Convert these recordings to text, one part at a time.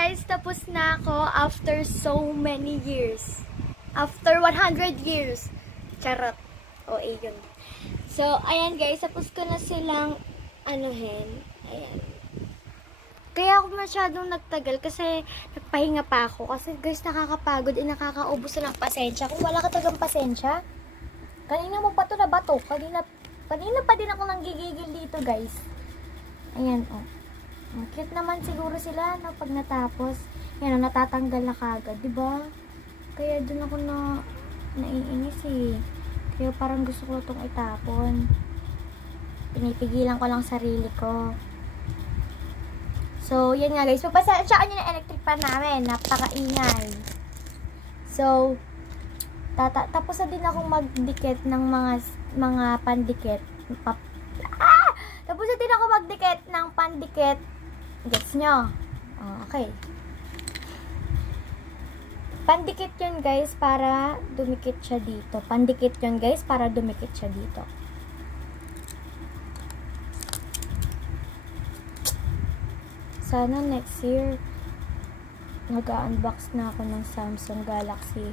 guys, tapos na ako after so many years. After 100 years. Charot. O, yun. So, ayan guys, tapos ko na silang anuhin. Ayan. Kaya ako masyadong nagtagal kasi nagpahinga pa ako. Kasi guys, nakakapagod at nakakaubos na ng pasensya. Kung wala ka tagang pasensya, kanina mo pa ito na bato. Kanina pa din ako nanggigigil dito guys. Ayan, oh. Cute naman siguro sila no, pag natapos. Yan, natatanggal na kagad, diba? Kaya dun ako naiinis eh. Kaya parang gusto ko itong itapon. Pinipigilan ko lang sarili ko. So, yan nga guys. Pagpasensyaan nyo na electric pan namin. Napakaingay. So, tapos na din akong magdikit ng mga pandikit. Tapos na din ako magdikit ng pandikit. Gets nyo? Oh, okay. Pandikit yun guys para dumikit siya dito. Pandikit yun guys para dumikit siya dito. Sana next year nag-unbox na ako ng Samsung Galaxy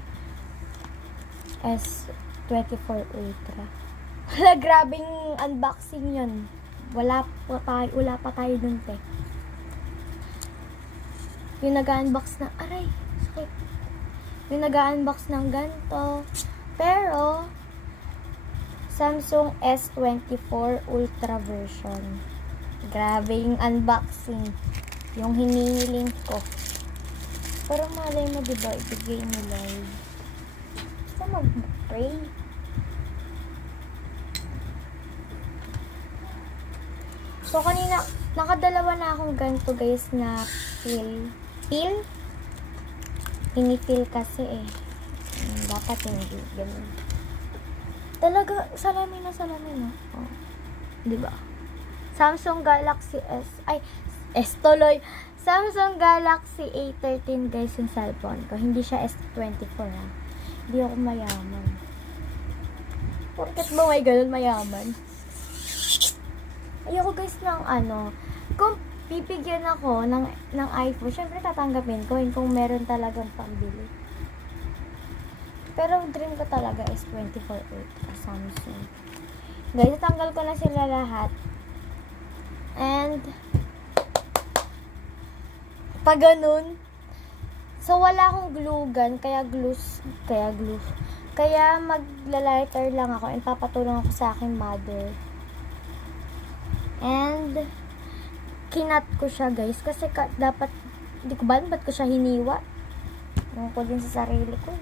S24 Ultra. Wala, grabing unboxing yun. Wala pa tayo dun, te. Yung nag-unbox na, aray, sakit. Yung nag-unbox ng ganito. Pero, Samsung S24 Ultra version. Grabe yung unboxing. Yung hinihiling ko. Pero malay mo, diba, ibigay mo live. Basta mag-pray. So, kanina, nakadalawa na akong ganito, guys, na feel. Ini-feel kasi, eh. Dapat hindi. Ganun. Talaga, salamin na. Oh. Diba? Samsung Galaxy S tuloy. Samsung Galaxy A13, guys, yung cellphone ko. Hindi siya S24, ha. Hindi ako mayaman. Porket ba may ganun mayaman? Ayoko guys ng kung pipigyan ako ng iPhone, syempre tatanggapin ko kung meron talagang pambili. Pero dream ko talaga is 24 Ultra Samsung. Guys, tatanggal ko na sila lahat. And pag ganun, so wala akong glue gun, kaya magla-lighter lang ako and papatulong ako sa aking mother. And kinat ko siya guys kasi dapat, hindi ko ba ba't ko siya hiniwa? Ewan ko din sa sarili ko,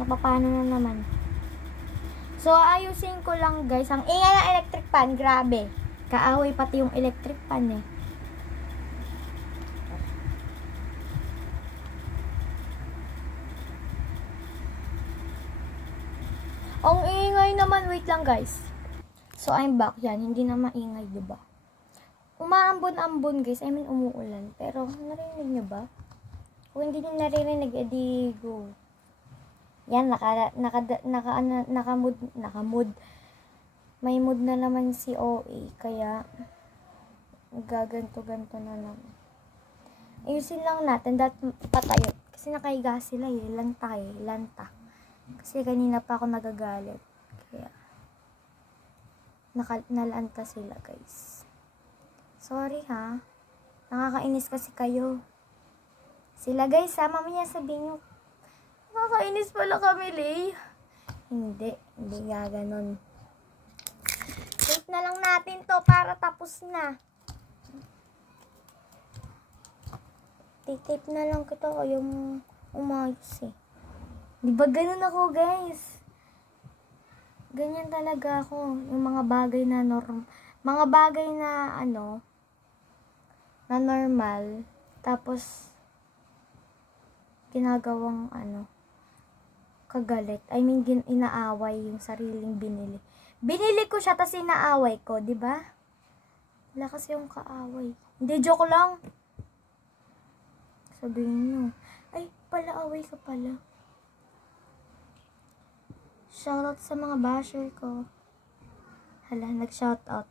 napapano na naman. So ayusin ko lang guys. Ang ingay ng electric pan, grabe, kaaway pati yung electric pan eh. Ang ingay naman, wait lang guys. So I'm back, yan, hindi na maingay, diba? Umaambon-ambon guys, I mean umuulan. Pero narinig nyo ba? Kung hindi nyo naririnig, edi go. Yan, naka-mood. May mood na naman si OA, kaya gaganto-ganto na lang. Ayusin lang natin, patayo. Kasi nakahiga sila eh, lanta. Kasi kanina pa ako nagagalit. Kaya nalanta sila guys. Sorry ha. Nakakainis kasi kayo. Sila guys, sama mo niya, sabihin nyo, nakakainis pala kami, Lay. Hindi nga ganun. Wait na lang natin to para tapos na. Tape na lang kita o yung umayos eh. Diba ganun ako guys? Ganyan talaga ako. Yung mga bagay na na normal, tapos ginagawang kagalit. I mean, inaaway yung sariling binili. Binili ko siya, tas inaaway ko, di ba? Wala kasi yung kaaway. Hindi, joke lang. Sabihin nyo, ay, pala-away ka pala. Shoutout sa mga basher ko. Hala, nag-shoutout.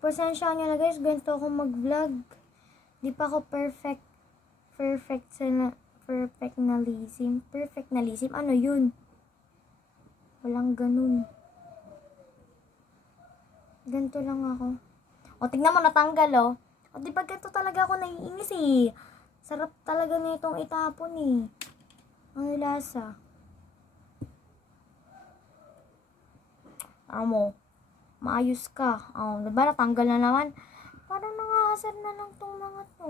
Pagpasensya nyo na guys, ganito ako mag-vlog. Di pa ako perfectionalism. Ano yun? Walang ganun. Ganito lang ako. O, tignan mo, natanggal, o. O, di ba ganito talaga ako naiinis, eh. Sarap talaga na itong itapon, eh. Ang lasa. Mo, maayos ka. O, diba, natanggal na naman. Parang nakakasar na lang tong mga to.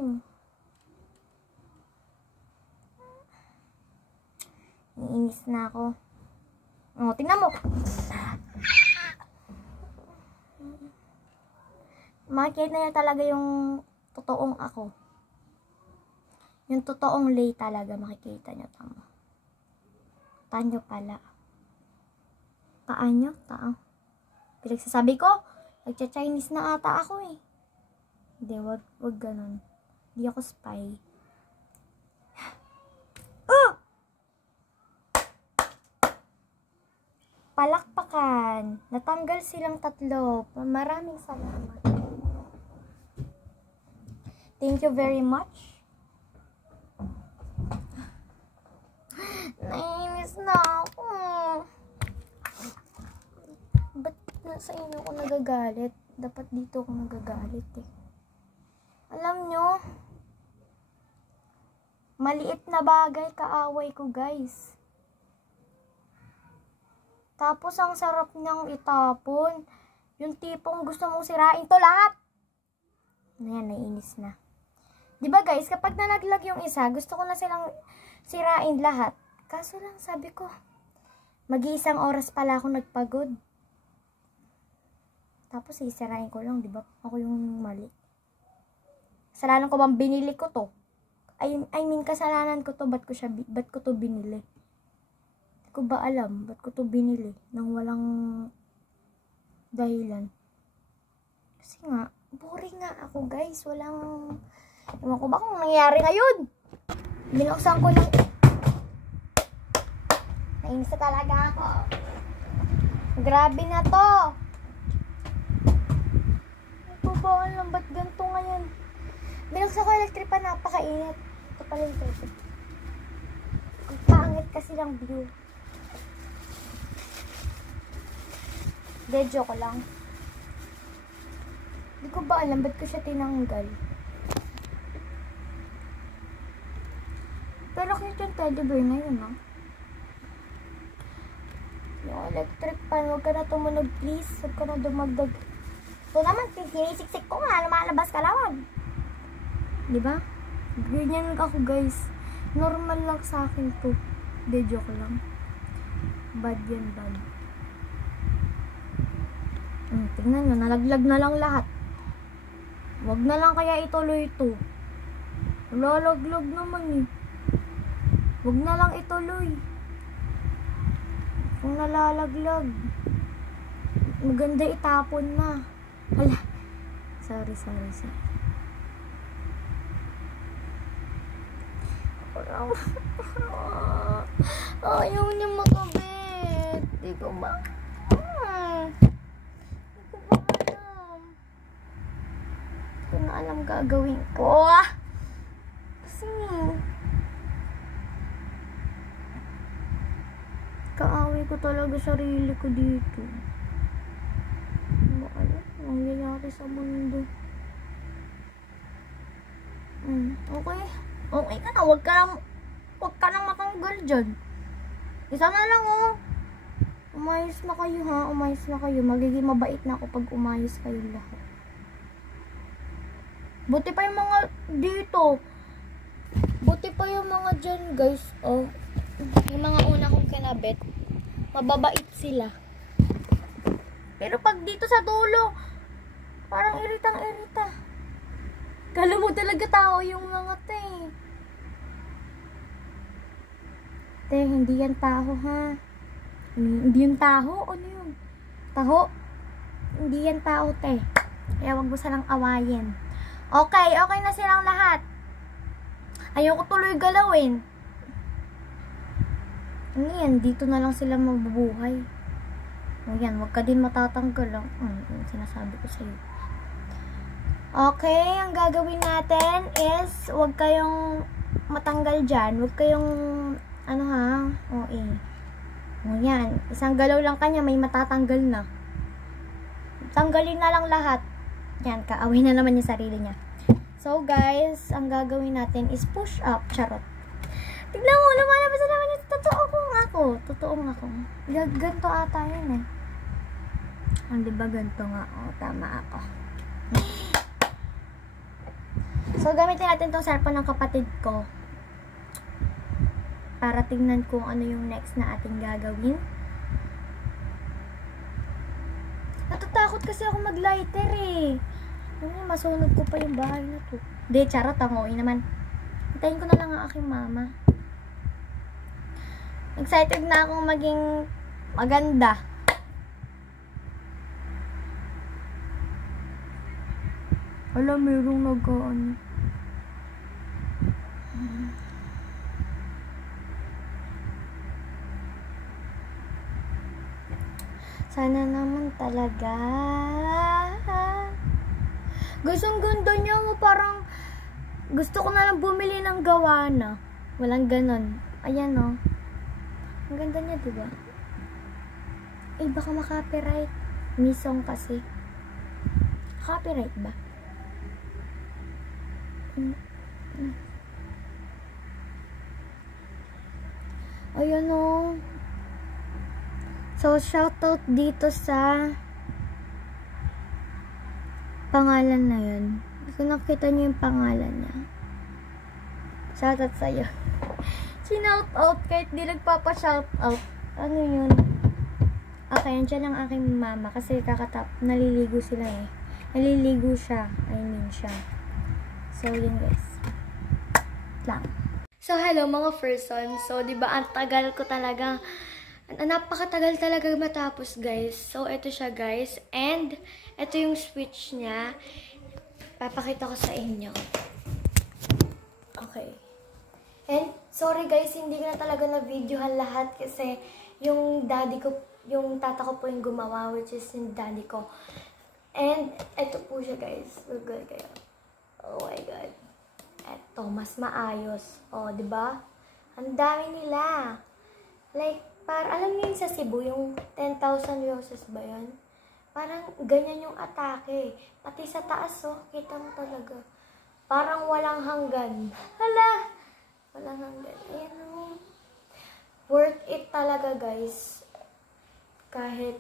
Naiinis na ako. O, tingnan mo. Makikita niya talaga yung totoong ako. Yung totoong Lay talaga makikita niyo. Tama. Tanyo pala. Taan nyo? Taan. Pinagsasabi ko, nagcha-Chinese na ata ako eh. Hindi, wag ganun. Hindi ako spy. Oh! Palakpakan. Natanggal silang tatlo. Maraming salamat. Thank you very much. Nainis na ako. Ba't nasa inyo ako nagagalit? Dapat dito ako nagagalit eh. Alam nyo, maliit na bagay kaaway ko guys. Tapos ang sarap niyang itapon. Yung tipong gusto mong sirain to lahat. Ayan, naiinis na. Diba guys, kapag nalaglag yung isa, gusto ko na silang sirain lahat. Kaso lang sabi ko, mag-iisang oras pala ako nagpagod. Tapos sisirain ko lang, diba? Ako yung mali. Kasalanan ko bang binili ko to? I mean, kasalanan ko to, ba't ko to binili? Hindi ko ba alam, ba't ko to binili? Nang walang dahilan. Kasi nga, boring nga ako guys. Walang, ewan ko ba kung nangyari ngayon? Binuksan ko lang. Nainis na talaga ako. Grabe na to. Ito ba? Alam, ba't ganito ngayon? Binuksan ko electric pa, napakainit. Ito pala yung pwede. Ang pangit kasi lang view. De, joke lang. Hindi ko ba alam, ba't ko siya tinanggal? Pero cute yung teddy bear na yun, ha? Yung electric pan, huwag ka na tumunog, please. Huwag ka na dumagdag. Ito naman, sinisiksik ko nga, lumalabas ka lang. Diba? Ganyan ako, guys. Normal lang sa akin to. De, joke lang. Bad yan, bad. Tingnan nyo, nalaglag na lang lahat. Huwag na lang kaya ituloy ito. Lalaglag naman eh. Huwag na lang ituloy. Kung nalalaglag, maganda itapon na. Hala. Sorry. Ayaw niya makabit. Di ko ba? Hindi ko na alam gagawin ko. Kasi kaaway ko talaga sarili ko dito. Hindi ko alam ang nangyayari sa mundo. Okay ka na. Huwag ka nang matanggal dyan. Isa na lang oh. Umayos na kayo ha. Umayos na kayo. Magiging mabait na ako pag umayos kayo lahat. Buti pa yung mga dito. Buti pa yung mga dyan guys. Oh. Yung mga una kong kinabit, mababait sila. Pero pag dito sa dulo, parang iritang-irita. Kala mo talaga tao yung mga te. Te, hindi yan taho ha. Hindi yung taho? Ano yun? Taho? Hindi yan tao te. Kaya wag mo silang awayin. Okay na silang lahat. Ayoko tuloy galawin. Ngayon, dito na lang sila mabubuhay. Ngayon, wag ka din matatanggal lang. Sinasabi ko sa'yo. Okay, ang gagawin natin is, huwag kayong matanggal dyan. Huwag kayong, ano ha, o yan, isang galaw lang kanya, may matatanggal na. Tanggalin na lang lahat. Yan, kaaway na naman yung sarili niya. So guys, ang gagawin natin is push up. Charot. Tignan mo, lumalabas na naman yung totoong ako. Ganto ata yun eh. Diba ganto nga? Tama ako. So, gamitin natin itong cellphone ng kapatid ko para tingnan kung ano yung next na ating gagawin. Natatakot kasi ako mag-lighter eh. Masunog ko pa yung bahay na to. Di, charot, tangoy naman. Hintayin ko na lang ang aking mama. Excited na akong maging maganda. Wala, mayroong nag-ano. Sana naman talaga. Gustong ganda niya mo, parang gusto ko na lang bumili ng gawana. Walang ganon. Ayan o. Ang ganda niya, diba? Baka makapiright. Misong kasi. Copyright ba? Ayan o. So, shoutout dito sa pangalan na yun. Kung nakita niyo yung pangalan niya. Shoutout sa'yo. Sinoutout kahit di nagpapa-shoutout. Ano yun? Okay, nandiyan ang aking mama kasi naliligo sila eh. Naliligo siya. siya. So, yun guys. Lang. So, hello mga person. So, diba, ang tagal ko talaga. Napakatagal talaga matapos, guys. So, ito siya, guys. And, ito yung switch niya. Papakita ko sa inyo. Okay. And, sorry guys, hindi ko na talaga na-videohan lahat kasi yung tata ko po yung gumawa, which is yung daddy ko. And, ito po siya, guys. Google kayo. Oh my God. Ito, mas maayos. Oh, diba? Ang dami nila. Like, alam niyo sa Cebu, yung 10,000 roses ba yan? Parang ganyan yung atake. Pati sa taas, oh, kita mo talaga. Parang walang hanggan. Hala! Walang hanggan. Ayan, oh. Worth it talaga, guys. Kahit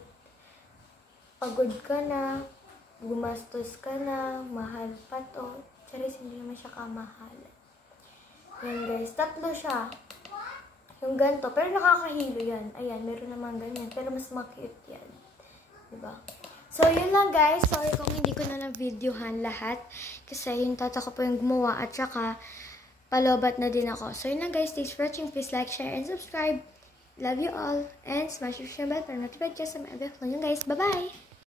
pagod ka na, gumastos ka na, mahal pa to. Charis, hindi naman siya kamahal. Yan, guys. 3 siya. Yung ganito. Pero nakakahilo yan. Ayan, meron naman ganyan. Pero mas ma-cute yan. Diba? So, yun lang guys. Sorry kung hindi ko na na-videohan lahat. Kasi yung tata ko po yung gumawa. At saka, palobat na din ako. So, yun lang guys. Thanks for watching. Please like, share, and subscribe. Love you all. And smash the bell para notified just sa mga upload. Yun guys. Bye-bye!